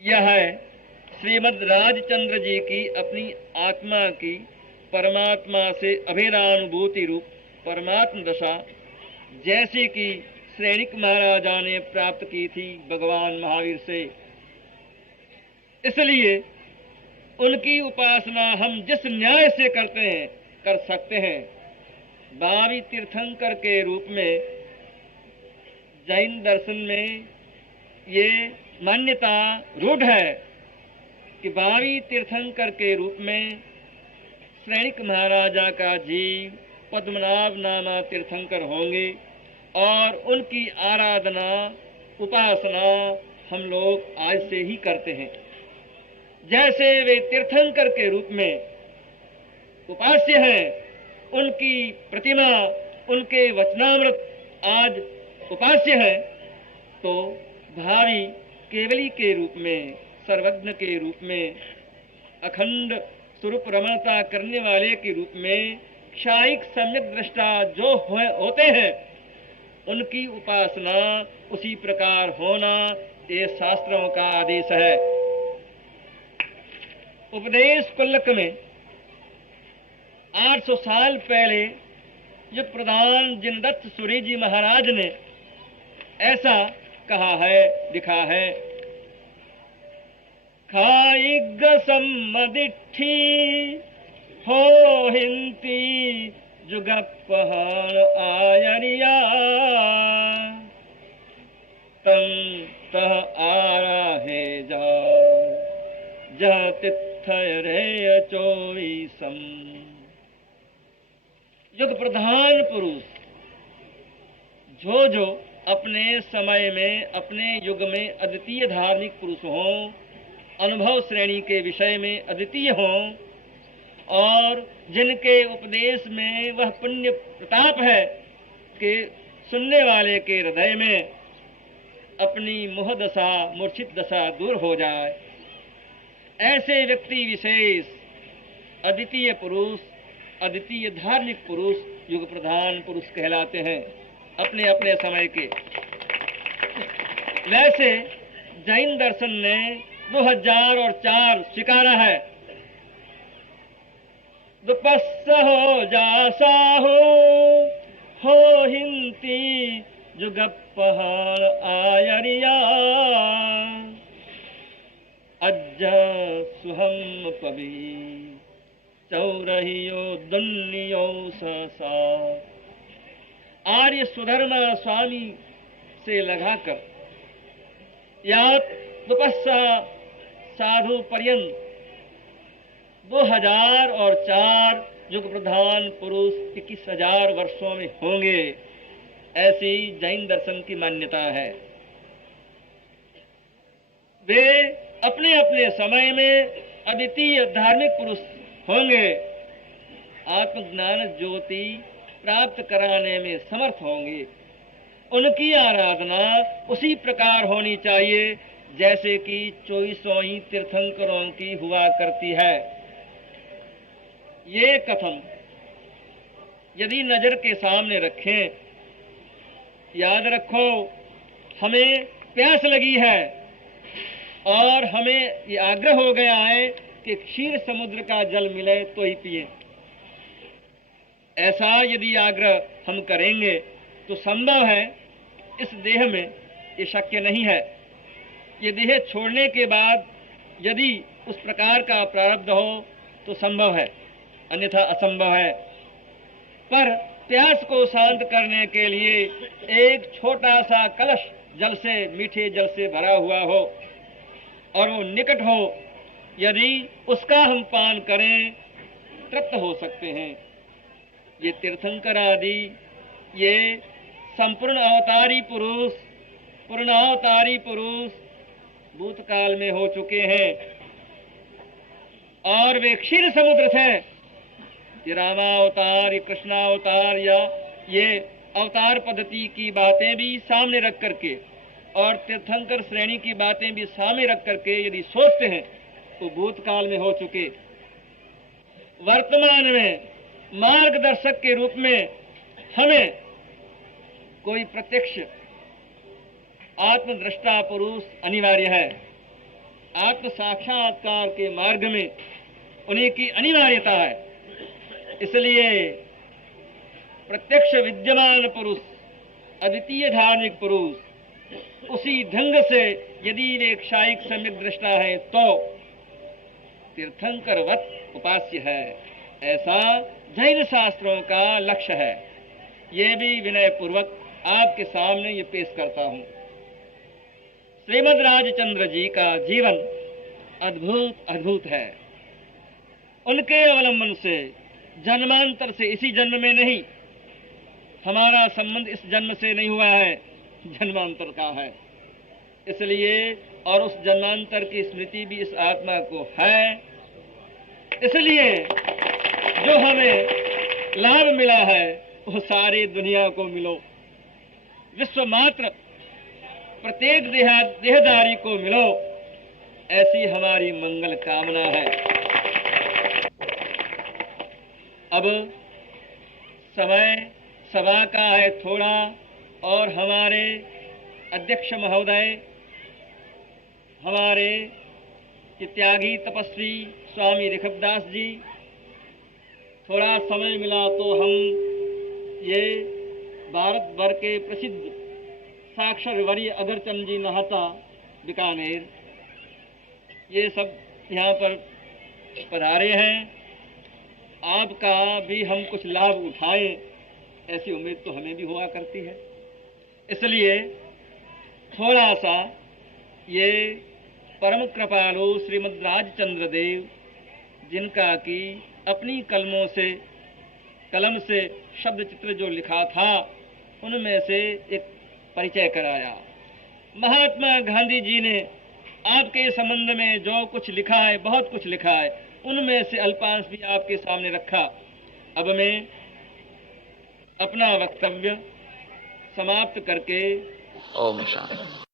यह है श्रीमद् राजचंद्र जी की अपनी आत्मा की परमात्मा से अभेदानुभूति रूप परमात्म दशा, जैसे कि श्रेणिक महाराजा ने प्राप्त की थी भगवान महावीर से। इसलिए उनकी उपासना हम जिस न्याय से करते हैं कर सकते हैं। भावी तीर्थंकर के रूप में जैन दर्शन में ये मान्यता रूढ़ है कि भावी तीर्थंकर के रूप में श्रेणिक महाराजा का जीव पद्मनाभ नामा तीर्थंकर होंगे और उनकी आराधना उपासना हम लोग आज से ही करते हैं। जैसे वे तीर्थंकर के रूप में उपास्य हैं, उनकी प्रतिमा, उनके वचनामृत आज उपास्य है, तो भावी केवली के रूप में, सर्वज्ञ के रूप में, अखंड स्वरूप रमणता करने वाले के रूप में क्षायिक सम्यक दृष्टा जो होते हैं, उनकी उपासना उसी प्रकार होना ये शास्त्रों का आदेश है। उपदेश कुल्लक में 800 साल पहले युग प्रधान जिनदत्त सूरी जी महाराज ने ऐसा कहा है, लिखा है। खाइग सम्मदिठी हो हिंती जुगपहार आयरिया तम तह आरा है जाओ जह तिथय रे चोईसम। युग प्रधान पुरुष जो अपने समय में, अपने युग में अद्वितीय धार्मिक पुरुष हों, अनुभव श्रेणी के विषय में अद्वितीय हों और जिनके उपदेश में वह पुण्य प्रताप है कि सुनने वाले के हृदय में अपनी मोह दशा, मूर्छित दशा दूर हो जाए, ऐसे व्यक्ति विशेष अद्वितीय पुरुष, अद्वितीय धार्मिक पुरुष, युग प्रधान पुरुष कहलाते हैं अपने अपने समय के। वैसे जैन दर्शन ने 2004 स्वीकारा है। दुपस्स हो जासा हो हिंती जुगपहार आयरिया अज्ज सुहम पवी चौरहियो दुन्नियो ससा। आर्य सुधर्मा स्वामी से लगाकर या दुपस्सा साधु पर्यंत 2004 युग प्रधान पुरुष 21,000 वर्षों में होंगे, ऐसी जैन दर्शन की मान्यता है। वे अपने अपने समय में अद्वितीय धार्मिक पुरुष होंगे, आत्मज्ञान ज्योति प्राप्त कराने में समर्थ होंगे। उनकी आराधना उसी प्रकार होनी चाहिए जैसे कि 24 ही तीर्थंकरों की हुआ करती है। ये कथन यदि नजर के सामने रखें, याद रखो हमें प्यास लगी है और हमें ये आग्रह हो गया है कि क्षीर समुद्र का जल मिले तो ही पिए। ऐसा यदि आग्रह हम करेंगे तो संभव है, इस देह में ये शक्य नहीं है। ये देह छोड़ने के बाद यदि उस प्रकार का प्रारब्ध हो तो संभव है, अन्यथा असंभव है। पर प्यास को शांत करने के लिए एक छोटा सा कलश जल से, मीठे जल से भरा हुआ हो और वो निकट हो, यदि उसका हम पान करें तृप्त हो सकते हैं। ये तीर्थंकर आदि, ये संपूर्ण अवतारी पुरुष, पूर्णावतारी पुरुष भूतकाल में हो चुके हैं और वे क्षीर समुद्र थे। ये रामावतार, ये कृष्णावतार या ये अवतार पद्धति की बातें भी सामने रख करके और तीर्थंकर श्रेणी की बातें भी सामने रख करके यदि सोचते हैं तो भूतकाल में हो चुके। वर्तमान में मार्गदर्शक के रूप में हमें कोई प्रत्यक्ष आत्मदृष्टा पुरुष अनिवार्य है। आत्म साक्षात्कार के मार्ग में उन्हीं की अनिवार्यता है। इसलिए प्रत्यक्ष विद्यमान पुरुष, अद्वितीय धार्मिक पुरुष, उसी ढंग से यदि वे एक शायिक सम्यक दृष्टा है तो तीर्थंकरवत उपास्य है। ऐसा जैन शास्त्रों का लक्ष्य है। ये भी विनय पूर्वक आपके सामने ये पेश करता हूं। श्रीमद् राजचंद्र जी का जीवन अद्भुत अद्भुत है। उनके अवलंबन से जन्मांतर से, इसी जन्म में नहीं, हमारा संबंध इस जन्म से नहीं हुआ है, जन्मांतर का है। इसलिए और उस जन्मांतर की स्मृति भी इस आत्मा को है। इसलिए जो हमें लाभ मिला है वो सारी दुनिया को मिलो, विश्व मात्र प्रत्येक देहदारी को मिलो, ऐसी हमारी मंगल कामना है। अब समय सभा का है थोड़ा, और हमारे अध्यक्ष महोदय, हमारे त्यागी तपस्वी स्वामी ऋषभदास जी, थोड़ा समय मिला तो हम ये भारत भर के प्रसिद्ध साक्षर वर्य अगरचंद जी नहाता बीकानेर, ये सब यहाँ पर पधारे हैं। आपका भी हम कुछ लाभ उठाएं, ऐसी उम्मीद तो हमें भी हुआ करती है। इसलिए थोड़ा सा ये परम कृपालु श्रीमद् राजचंद्र देव, जिनका कि अपनी कलम से शब्द चित्र जो लिखा था, उनमें से एक परिचय कराया। महात्मा गांधी जी ने आपके संबंध में जो कुछ लिखा है, बहुत कुछ लिखा है, उनमें से अल्पांश भी आपके सामने रखा। अब मैं अपना वक्तव्य समाप्त करके ओम शांति।